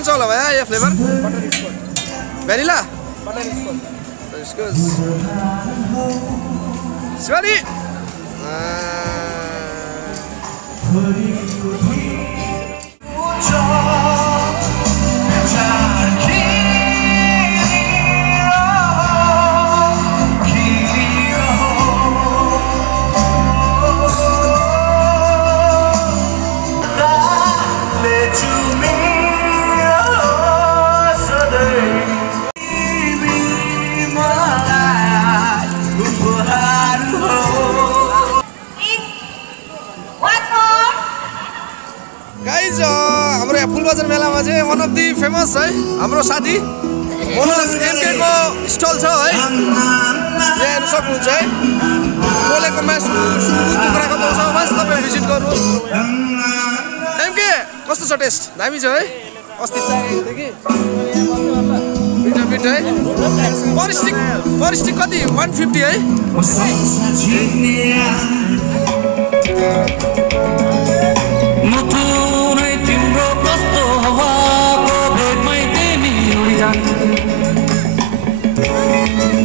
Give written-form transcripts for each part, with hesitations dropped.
कौन सा वाला भैया ये फ्लेवर? वैनिला? शिवानी हाम्रो फुलबजार मेलामा चाहिँ वान अफ दि फेमस है हाम्रो साथी मनोज एमके को स्टल छ है यहाँ हेर्न सक्नुहुन्छ है पोलेको मासु कुखुराको पाउँछ बस तपाईँ भिजिट गर्नुहोस् एमके कस्तो छ टेस्ट दामी छ है अस्ति चाहिएको थियो कि मिठो मिठो है पर स्टिक कति 150 है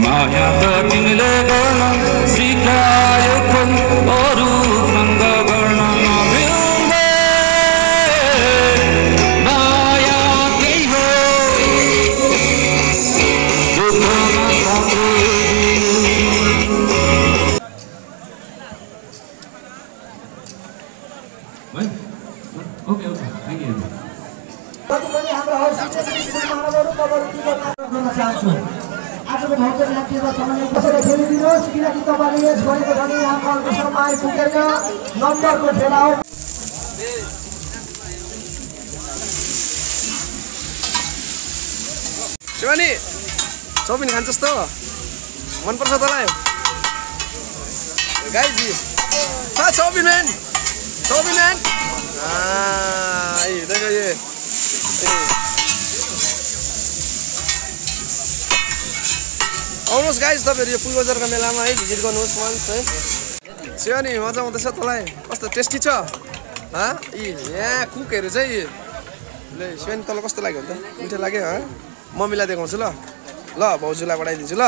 माया तिमीले गर्न सिकायो खोइ अरूसँग गर्न नभ्याउने माया केही हो ओके ओके थ्याङ्क यू आजको भौतिक नाट्यमा तपाईँले कसरी खेलिदिनुहोस् किनकि तपाईँले यस गरेको भने यहाँ कलकत्तामा आइपुगेर नम्बरको ठेला हो शिवानी चौमिन खान्छस् त मनपर्छ तँलाई गाइजी चौमिन मैन देखो ये आउनुहोस् गाइज तपाईँहरू यो फुलबजारको मेलामा है भिजिट गर्नुहोस् वन्स है शिवानी मजा आउँदैछ तँलाई कस्तो टेस्टी छ यी यहाँ कुकहरू चाहिँ ल शिवानी तँलाई कस्तो लाग्यो भने त मिठो लाग्यो मम्मीलाई देखाउँछु ल भाउजूलाई पठाइदिन्छु ल